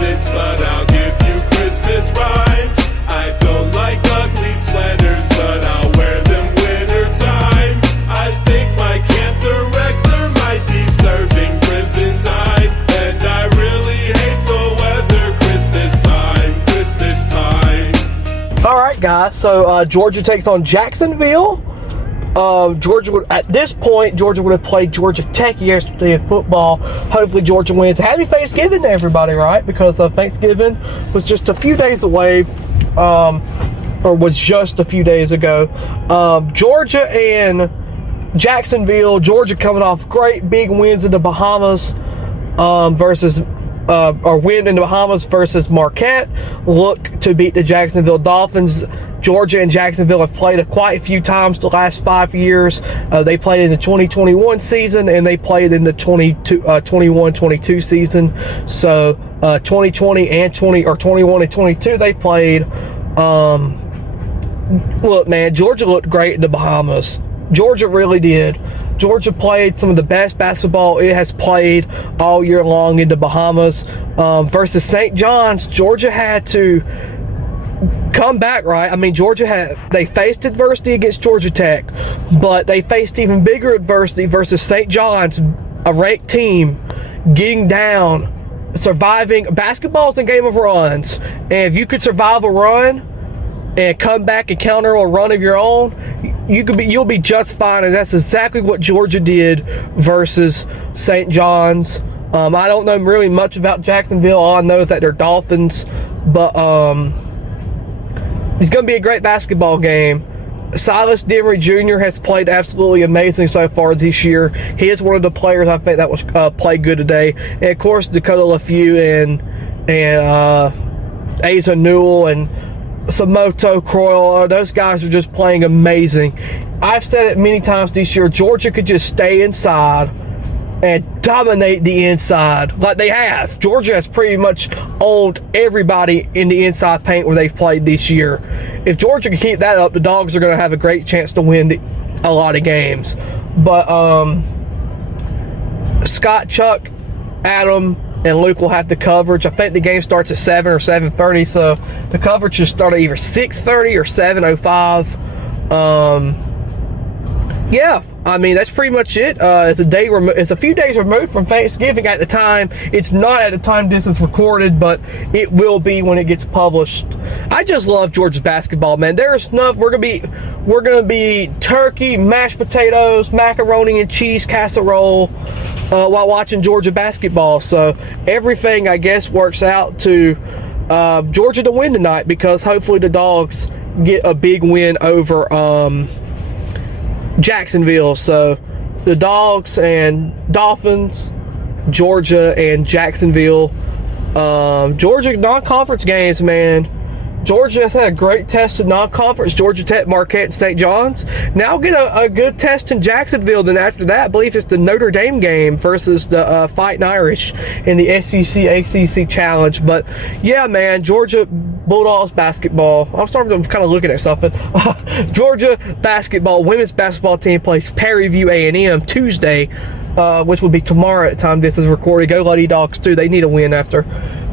presents, but I'll give you Christmas rhymes. I don't like ugly sweaters, but I'll wear them winter time. I think my camp director might be serving prison time, and I really hate the weather Christmas time. All right, guys. So Georgia takes on Jacksonville. Georgia would, at this point, Georgia would have played Georgia Tech yesterday in football. Hopefully Georgia wins. Happy Thanksgiving to everybody, right? Because Thanksgiving was just a few days away, or was just a few days ago. Georgia and Jacksonville. Georgia coming off great big wins in the Bahamas or win in the Bahamas versus Marquette. Look to beat the Jacksonville Dolphins. Georgia and Jacksonville have played quite a few times the last 5 years. They played in the 2021 season, and they played in the 21-22 season. So 2020 and 21 and 22 they played. Look, man, Georgia looked great in the Bahamas. Georgia really did. Georgia played some of the best basketball it has played all year long in the Bahamas. Versus St. John's, Georgia had to come back, right? I mean, they faced adversity against Georgia Tech, but they faced even bigger adversity versus St. John's, a ranked team, getting down, surviving. Basketball's a game of runs, and if you could survive a run and come back and counter a run of your own, you'll be just fine. And that's exactly what Georgia did versus St. John's. I don't know really much about Jacksonville. All I know is that they're Dolphins, but it's going to be a great basketball game. Silas Demery Jr. has played absolutely amazing so far this year. He is one of the players I think that was played good today. And of course, Dakota LaFew and Asa Newell and Samoto Croyle, those guys are just playing amazing. I've said it many times this year, Georgia could just stay inside and dominate the inside like they have. Georgia has pretty much owned everybody in the inside paint where they've played this year. If Georgia can keep that up, the Dogs are going to have a great chance to win a lot of games. But Scott, Chuck, Adam, and Luke will have the coverage. I think the game starts at 7 or 7:30, so the coverage should start at either 6:30 or 7:05. Yeah, I mean, that's pretty much it. It's a few days removed from Thanksgiving at the time. It's not at the time this is recorded, but it will be when it gets published. I just love Georgia's basketball, man. There's enough. We're gonna be turkey, mashed potatoes, macaroni and cheese casserole while watching Georgia basketball. So everything, I guess, works out to Georgia to win tonight, because hopefully the Dogs get a big win over Jacksonville. So the Dogs and Dolphins, Georgia and Jacksonville. Georgia non-conference games, man. Georgia has had a great test in non-conference. Georgia Tech, Marquette, and St. John's. Now get a good test in Jacksonville. Then after that, I believe it's the Notre Dame game versus the Fighting Irish in the SEC ACC Challenge. But yeah, man, Georgia Bulldogs basketball. I'm kind of looking at something. Georgia basketball, women's basketball team plays Prairie View A&M Tuesday, which will be tomorrow at the time this is recorded. Go Lady Dogs too. They need a win after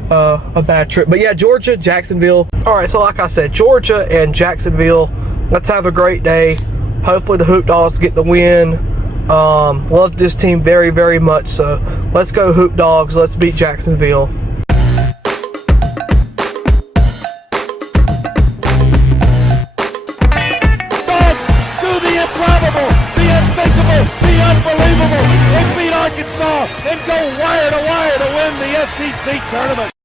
a bad trip. But yeah, Georgia, Jacksonville. All right, so like I said, Georgia and Jacksonville. Let's have a great day. Hopefully the Hoop Dogs get the win. Love this team very, very much. So let's go Hoop Dogs. Let's beat Jacksonville. Dogs do the improbable, the unthinkable, the unbelievable. They beat Arkansas and go wire to win the SEC tournament.